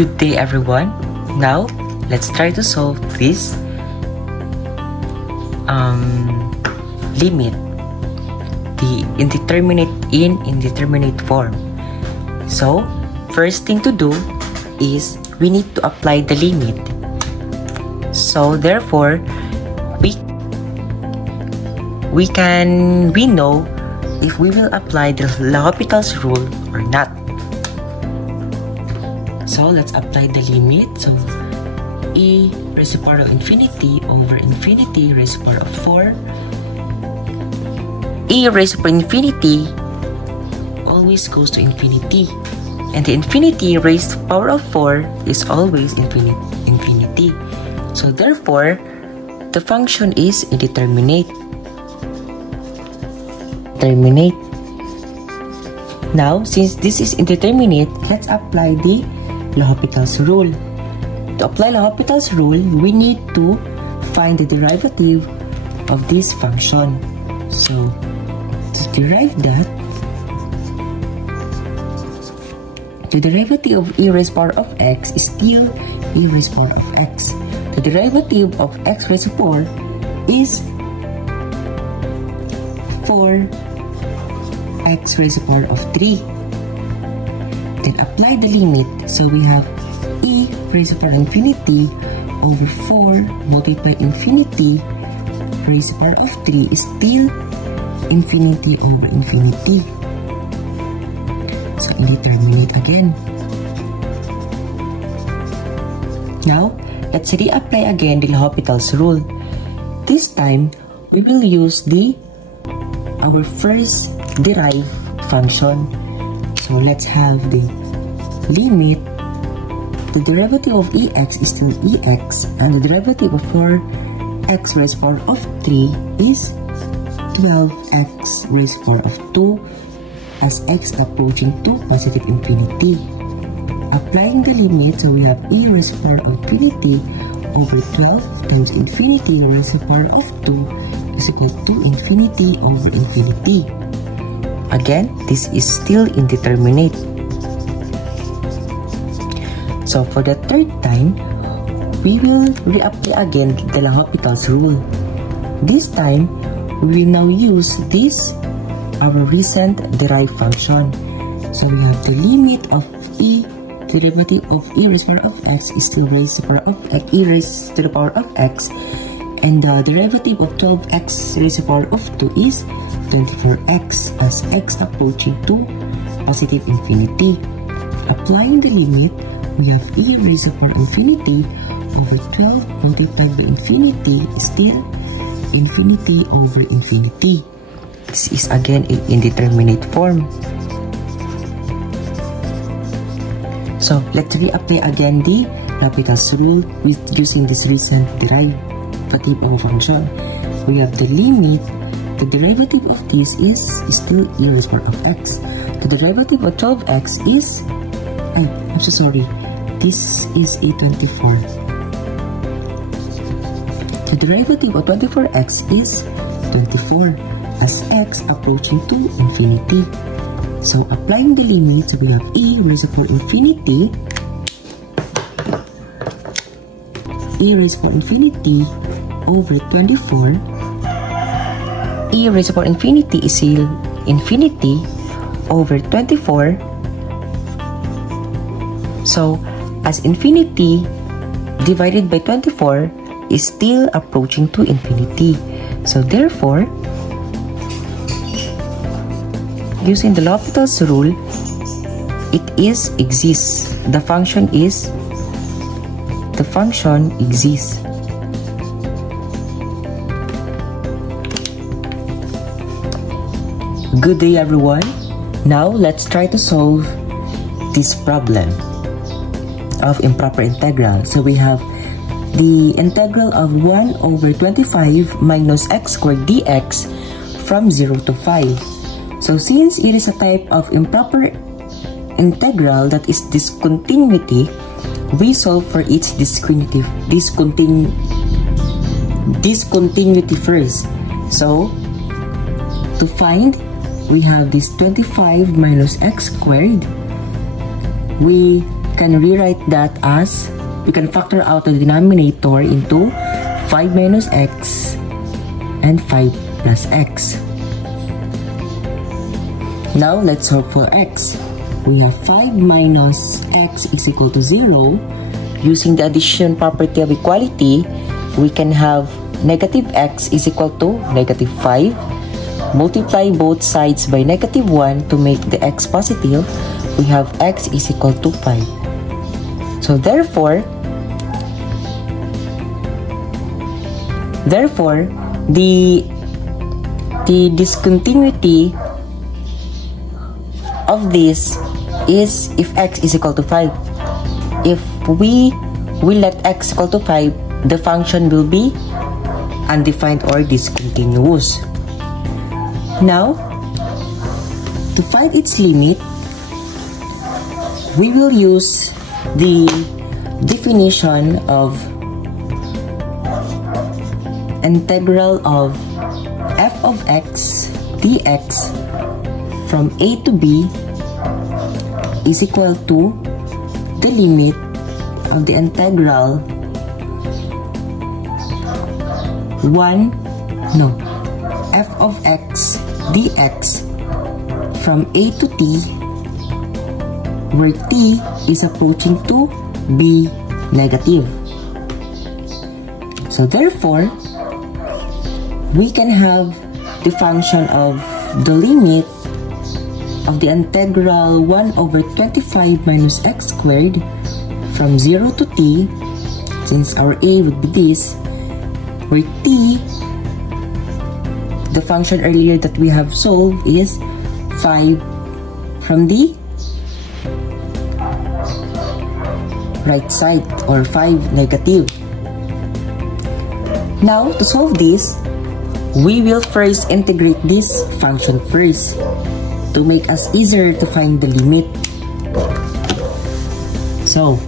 Good day everyone. Now let's try to solve this limit, the indeterminate in indeterminate form. So first thing to do is we need to apply the limit. So therefore we know if we will apply the L'Hopital's rule or not. So let's apply the limit. So e raised to the power of infinity over infinity raised to the power of 4. E raised to the power of infinity always goes to infinity, and the infinity raised to the power of 4 is always infinity. So therefore the function is indeterminate. Now since this is indeterminate, let's apply the L'Hopital's rule. To apply L'Hopital's rule, we need to find the derivative of this function. So to derive that, the derivative of e raised to the power of x is still e raised to the power of x. The derivative of x raised to the power is 4x raised to the power of 3. Then apply the limit. So we have e raised to the power of infinity over 4 multiplied infinity raised to the power of 3 is still infinity over infinity. So indeterminate again. Now let's reapply again the L'Hopital's rule. This time we will use our first derived function. So let's have the limit. The derivative of ex is still ex, and the derivative of 4x raised to the power of 3 is 12x raised to the power of 2 as x approaching to positive infinity. Applying the limit, so we have e raised to the power of infinity over 12 times infinity raised to the power of 2 is equal to infinity over infinity. Again, this is still indeterminate. So for the third time, we will reapply again the L'Hopital's rule. This time, we will now use our recent derived function. So we have the limit of derivative of e raised to the power of x is still raised to the power of e raised to the power of x, and the derivative of 12x raised to the power of 2 is 24x as x approaching to positive infinity. Applying the limit, we have e raised to the power of infinity over 12 multiplied by infinity is still infinity over infinity. This is again an indeterminate form. So let's reapply again the L'Hopital's rule with using this recent derivative of a function. We have the limit. The derivative of this is still e raised to the power of x. The derivative of 12x is, I'm so sorry, this is a 24. The derivative of 24x is 24 as x approaching to infinity. So applying the limits, we have e raised to the power of infinity, e raised to the power of infinity over 24. E raised to the power of infinity is still infinity over 24. So as infinity divided by 24 is still approaching to infinity. So therefore, using the L'Hopital's rule, it exists. The function exists. Good day everyone. Now let's try to solve this problem of improper integral. So we have the integral of 1 over 25 minus x squared dx from 0 to 5. So since it is a type of improper integral that is discontinuity, we solve for its discontinuity first. So to find, we have this 25 minus x squared. We can rewrite that as, we can factor out the denominator into 5 minus x and 5 plus x. Now, let's solve for x. We have 5 minus x is equal to 0. Using the addition property of equality, we can have negative x is equal to negative 5. Multiply both sides by negative 1 to make the x positive. We have x is equal to 5. So therefore, the discontinuity of this is if x is equal to 5. If we will let x equal to 5, the function will be undefined or discontinuous. Now, to find its limit, we will use the definition of integral of f of x dx from a to b is equal to the limit of the integral f of x dx from a to t, where t is approaching to be negative. So therefore, we can have the function of the limit of the integral 1 over 25 minus x squared from 0 to t, since our a would be this, where t, the function earlier that we have solved, is 5 from the right side, or 5 negative. Now, to solve this, we will first integrate this function first to make us easier to find the limit. So,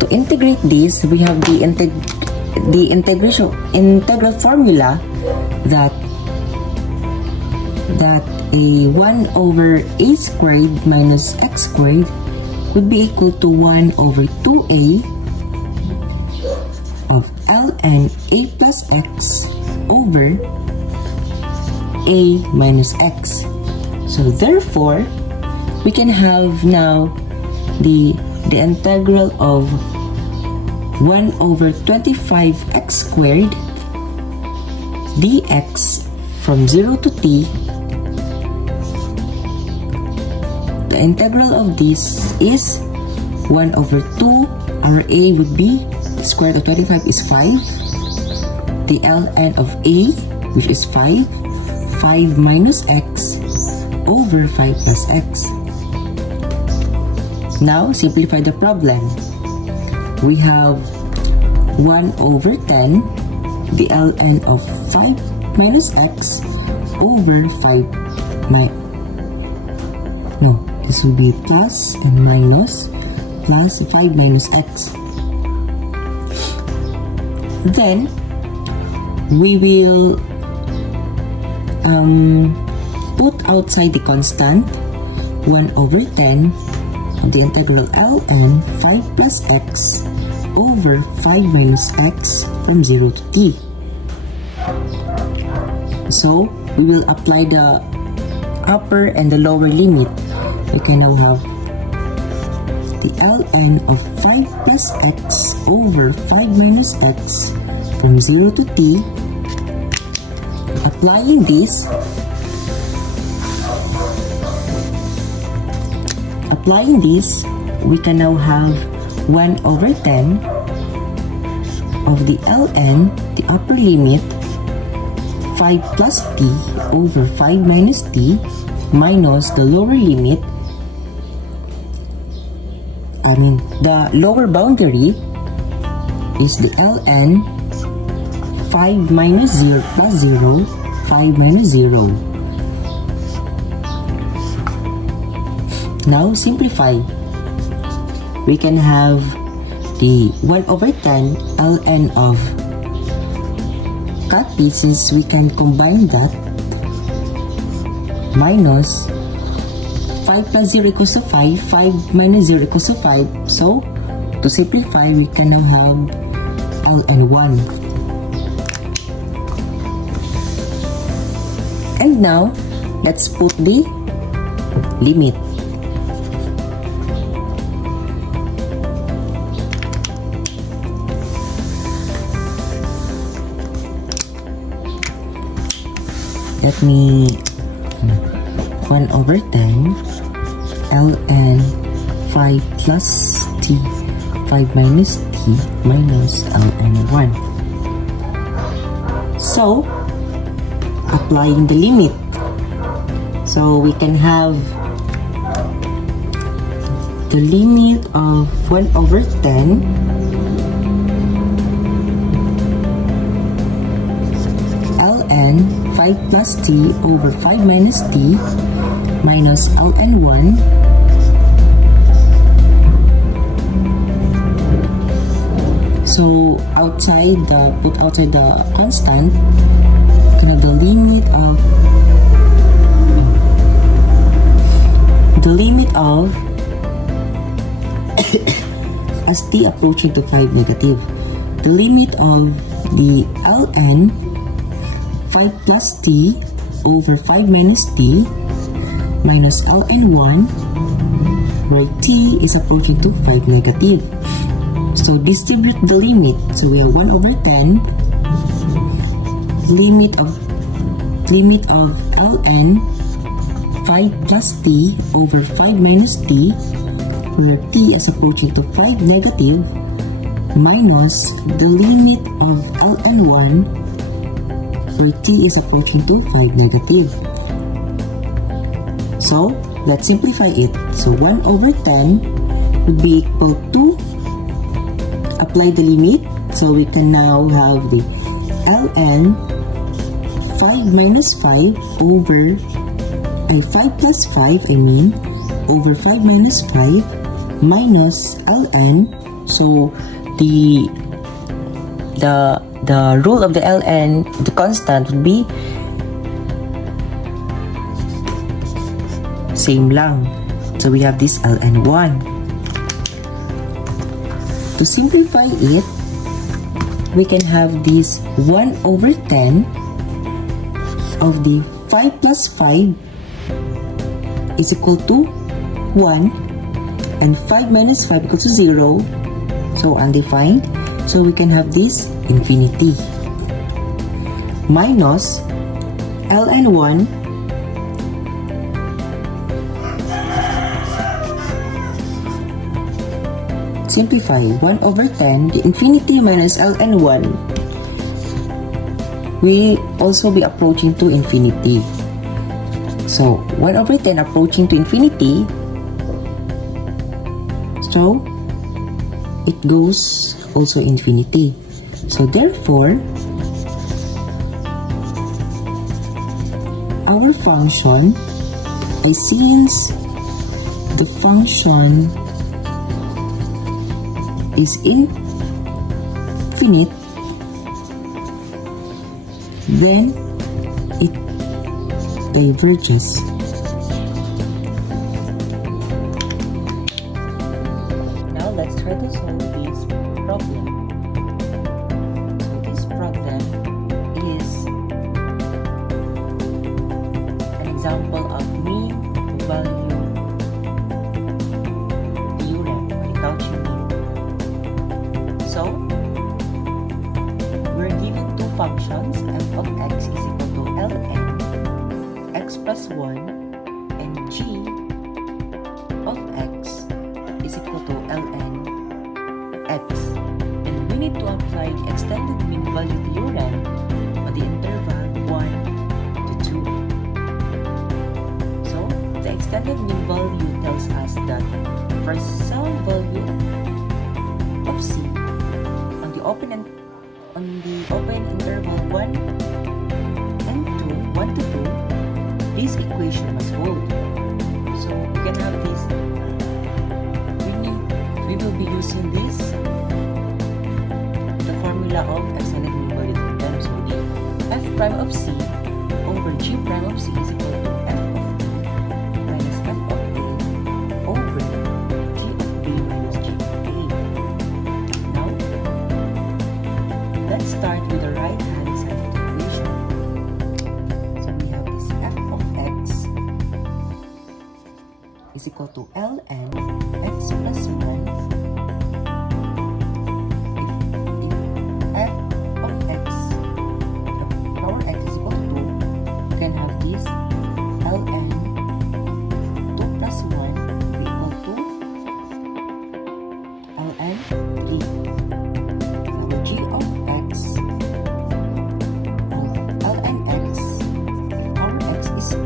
to integrate this, we have the integral formula that a 1 over a squared minus x squared would be equal to 1 over 2a of ln a plus x over a minus x. So therefore, we can have now the integral of 1 over 25x squared dx from 0 to t. The integral of this is 1 over 2. Our a would be, the square root of 25 is 5. The ln of a, which is 5. 5 minus x over 5 plus x. Now, simplify the problem. We have 1 over 10, the ln of 5 minus x over 5 this will be plus and minus, plus 5 minus x. Then, we will put outside the constant 1 over 10 of the integral ln 5 plus x over 5 minus x from 0 to t. So, we will apply the upper and the lower limit. We can now have the ln of 5 plus x over 5 minus x from 0 to t. Applying this, we can now have 1 over 10 of the ln, the upper limit, 5 plus t over 5 minus t, minus the lower limit, the lower boundary is the ln 5 minus 0 plus 0, 5 minus 0. Now, simplify. We can have the 1 over 10 ln of cut pieces. We can combine that minus 5 plus 0 equals to 5, 5 minus 0 equals to 5. So, to simplify, we can now have ln1. And now, let's put the limit. Let me 1 over 10 ln 5 plus t 5 minus t minus ln 1. So, applying the limit. So, we can have the limit of 1 over 10 ln 5 plus t over 5 minus t minus ln 1 so put outside the constant, can have the limit of as t approaching to 5 negative, the limit of the ln 5 plus t over 5 minus t minus ln 1 where t is approaching to 5 negative. So distribute the limit. So we have 1 over 10 limit of ln 5 plus t over 5 minus t where t is approaching to 5 negative minus the limit of ln 1 where t is approaching to 5 negative. So, let's simplify it. So, 1 over 10 would be equal to, apply the limit. So, we can now have the ln 5 minus 5 over, 5 plus 5, over 5 minus 5 minus ln. So, the rule of the ln, the constant, would be same lang. So we have this ln 1. To simplify it, we can have this 1 over 10 of the 5 plus 5 is equal to 1 and 5 minus 5 equals to 0. So undefined. So we can have this infinity minus ln 1 simplify 1 over 10, the infinity minus ln 1 we also be approaching to infinity. So 1 over 10 approaching to infinity, so it goes also infinity. So therefore, our function, since the function is infinite, then it diverges. Now let's try to solve this problem. So this problem is an example of mean value theorem, the Cauchy mean. So we're given two functions, f of x is equal to ln x plus 1 and g of x is equal to ln x, and we need to apply the extended mean value theorem on the interval 1 to 2. So the extended mean value tells us that for some value of c on the open interval 1 and 2, 1 to 2, this equation must hold. So we can have this. We will be using this, the formula of extended mean value theorem. So the f prime of c over g prime of c is equal to f of t minus f of a let's start with the right hand side of the equation. So we have this f of x is equal to ln x plus 1. If f of x, the power x is equal to 2, you can have this ln 2 plus 1 will be equal to ln 3. G of x, ln x, our x is 2,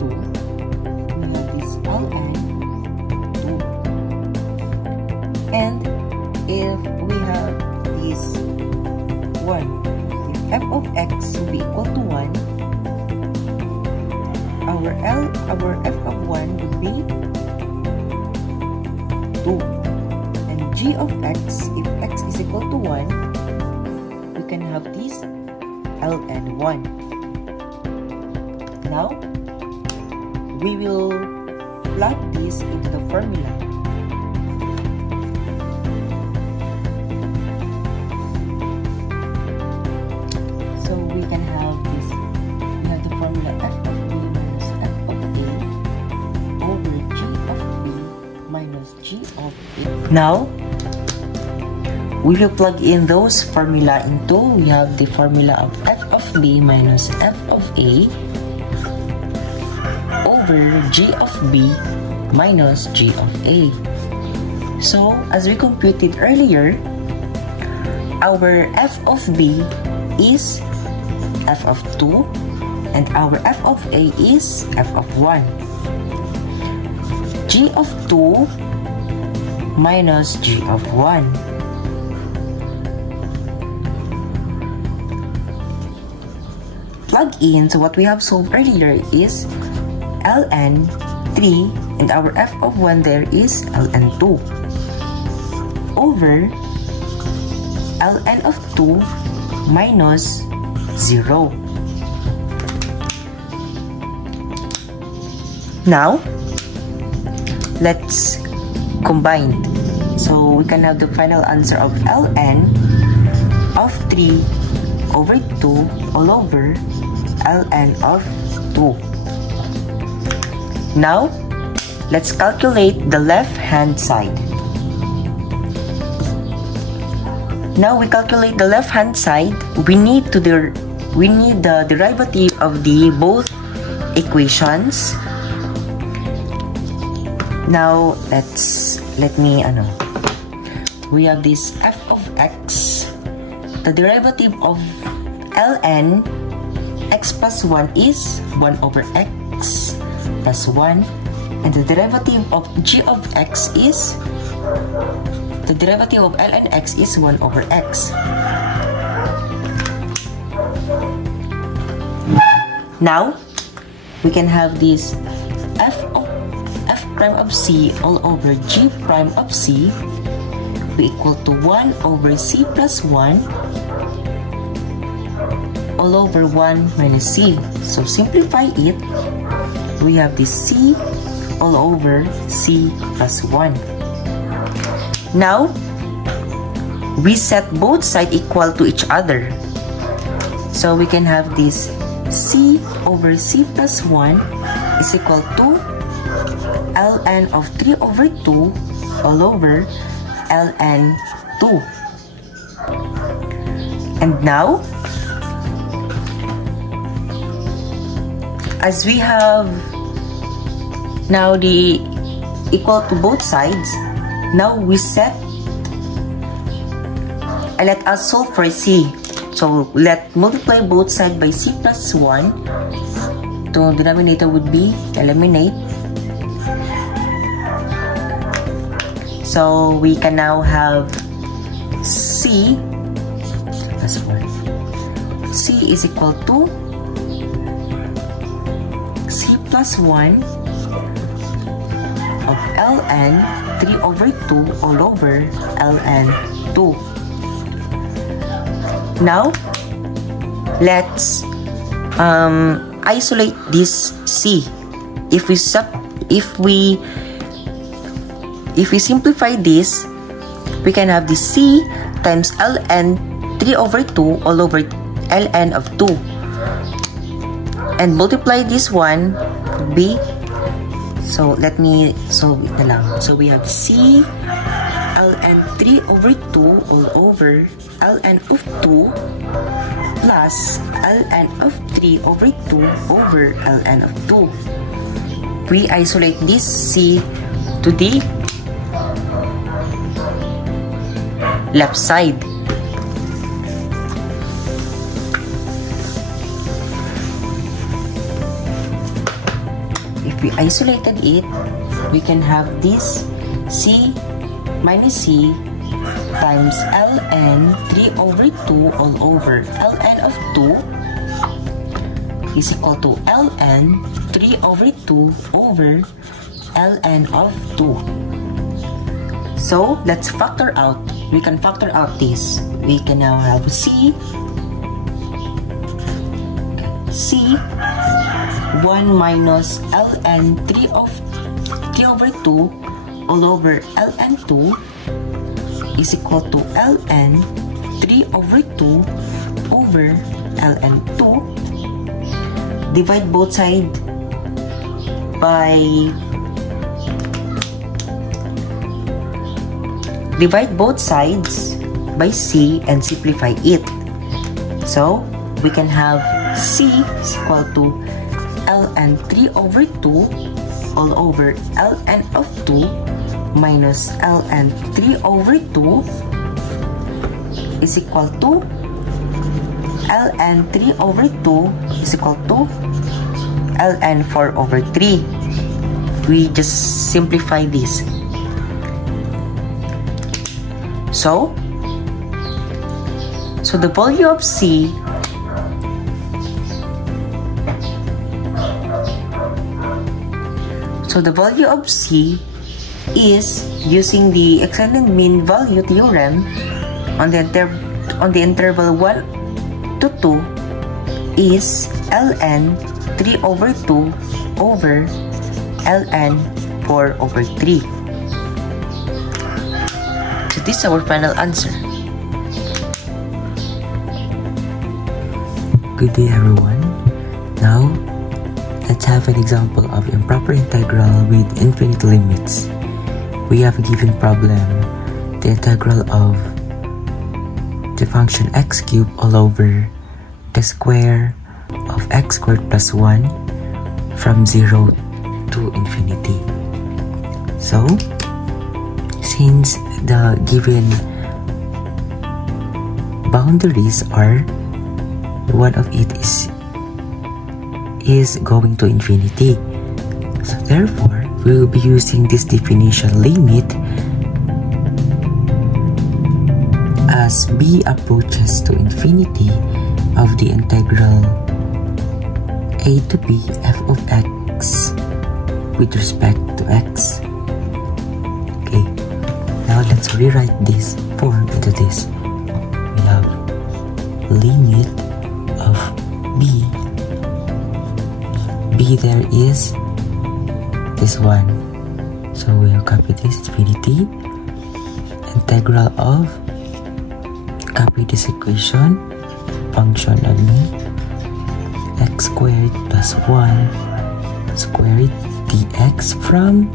we have this ln 2. And if we have this 1, if f of x will be equal to 1, our f of 1 would be 2. And g of x, if x is equal to 1, can have this ln 1. Now, we will plug this into the formula. So we can have this, we have the formula f of b minus f of a over g of b minus g of a. Now, we will plug in those formula into, we have the formula of f of b minus f of a over g of b minus g of a. So, as we computed earlier, our f of b is f of 2 and our f of a is f of 1. G of 2 minus g of 1. Plug in, so what we have solved earlier is ln 3 and our f of 1 there is ln 2 over ln of 2 minus 0. Now, let's combine. So we can have the final answer of ln of 3 over 2 all over ln of 2. Now, let's calculate the left-hand side. Now we calculate the left-hand side. We need the derivative of the both equations. Now we have this f of x. The derivative of ln x plus 1 is 1 over x plus 1, and the derivative of g of x is, the derivative of ln x is 1 over x. Now, we can have this f prime of c all over g prime of c be equal to 1 over c plus 1 all over 1 minus c. So simplify it, we have this c all over c plus 1. Now, we set both sides equal to each other. So we can have this c over c plus 1 is equal to ln of 3 over 2 all over ln 2. And now, as we have now the equal to both sides, now we set, let us solve for c. So let multiply both sides by c plus 1. The denominator would be eliminate. So we can now have c plus 1. C is equal to c plus 1 of ln 3 over 2 all over ln 2. Now, let's isolate this c. If we simplify this, we can have the c times ln 3 over 2 all over ln of 2. And multiply this one b. So let me solve it na lang. So we have c ln 3 over 2 all over ln of 2 plus ln of 3 over 2 over ln of 2. We isolate this c to the left side. If we isolated it, we can have this c minus c times ln 3 over 2 all over ln of 2 is equal to ln 3 over 2 over ln of 2. So let's factor out. We can factor out this. We can now have c 1 minus ln 3 over 2 all over ln 2 is equal to ln 3 over 2 over ln 2. Divide both sides by c and simplify it. So we can have c is equal to ln 3 over 2 all over ln of 2 minus ln 3 over 2 is equal to ln 3 over 2 is equal to ln 4 over 3. We just simplify this. So the value of c is, using the extended mean value theorem on the interval 1 to 2, is ln 3 over 2 over ln 4 over 3. So this is our final answer. Good day everyone. Now, let's have an example of improper integral with infinite limits. We have a given problem, the integral of the function x cubed all over the square of x squared plus 1 from 0 to infinity. So, since the given boundaries are, one of it is going to infinity. So therefore, we will be using this definition limit as b approaches to infinity of the integral a to b f of x with respect to x. Okay, now let's rewrite this form into this. We have limit of b there is this one, so we'll copy this infinity, integral of, copy this equation, function of x squared plus 1 squared dx from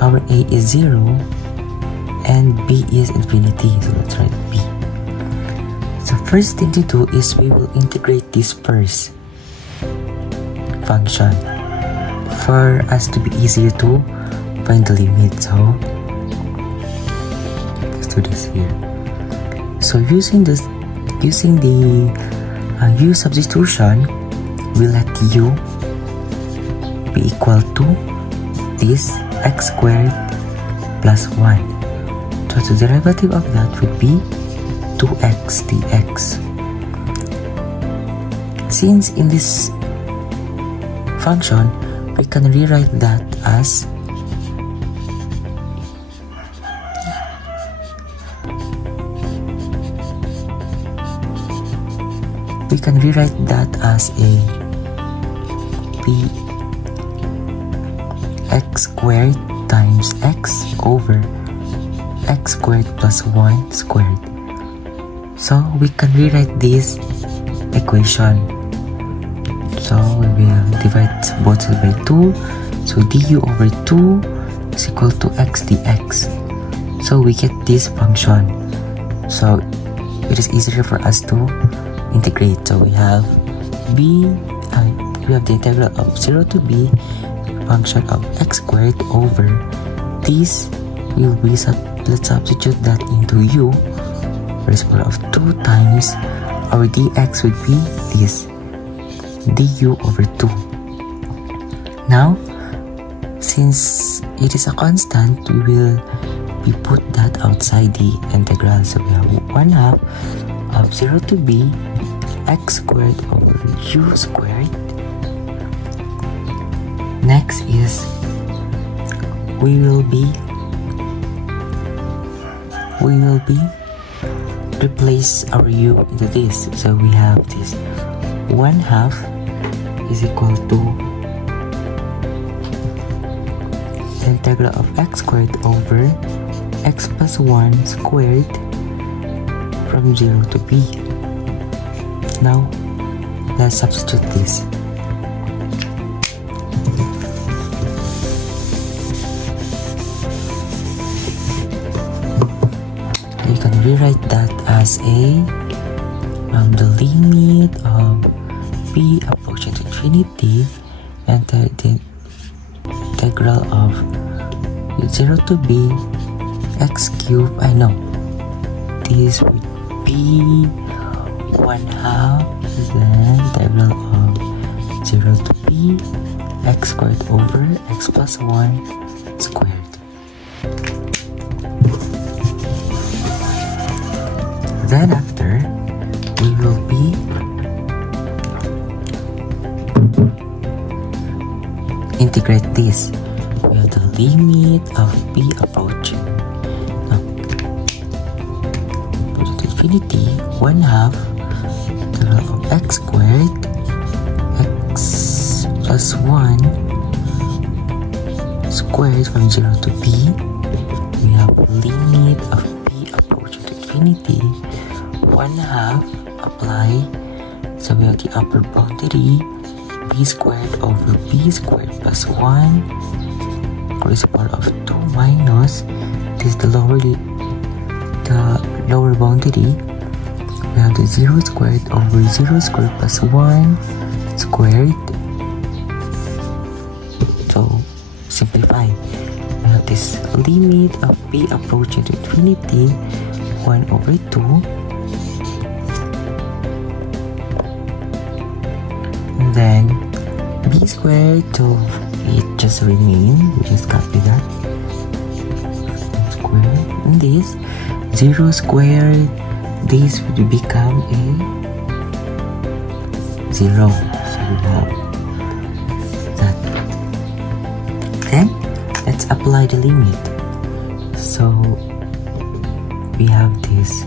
our a is 0 and b is infinity, so let's write b. So first thing to do is we will integrate this first function for us to be easier to find the limit. So let's do this here. So using the u substitution, we let u be equal to this x squared plus 1. So the derivative of that would be 2x dx. Since in this function, we can rewrite that as a b x squared times x over x squared plus 1 squared So we can rewrite this equation. So we will divide both sides by 2. So du over 2 is equal to x dx. So we get this function. So it is easier for us to integrate. So we have we have the integral of 0 to b function of x squared over this will be let's substitute that into u, raised power of 2 times our dx would be this du over 2. Now since it is a constant, we put that outside the integral. So we have 1/2 of 0 to b x squared over u squared. Next is we will be replace our u into this. So we have this 1/2 is equal to the integral of x squared over x plus 1 squared from 0 to b. Now let's substitute this. You can rewrite that as the limit of b approaching to infinity and the integral of 0 to b x cubed. I know this would be 1/2 the integral of 0 to b x squared over x plus 1 squared. Then after we will be integrate this. We have the limit of b approaching to infinity 1/2 integral of x squared x plus 1 squared from 0 to b. We have limit of b approaching to infinity 1/2 apply. So we have the upper boundary b squared over b squared plus 1 raised power of 2 minus this the lower boundary. We have the 0 squared over 0 squared plus 1 squared. So simplify. We have this limit of b approaching to infinity 1 over 2. And then b squared, so it just remain. We just copy that squared. And this 0 squared, this would become a 0. So we have that. Then let's apply the limit. So we have this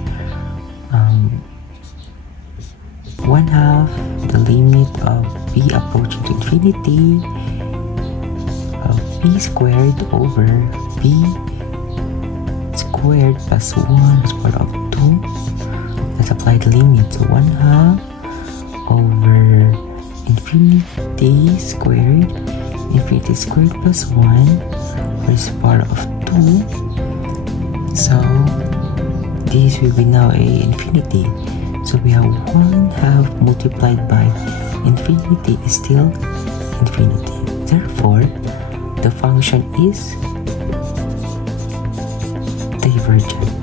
1/2 the limit of b approaching to infinity of b squared over b squared plus 1 square of 2. Let's apply the limit. So 1/2 over infinity squared plus 1 raised to the power of 2. So this will be now a infinity. So we have 1/2 multiplied by infinity is still infinity. Therefore, the function is divergent.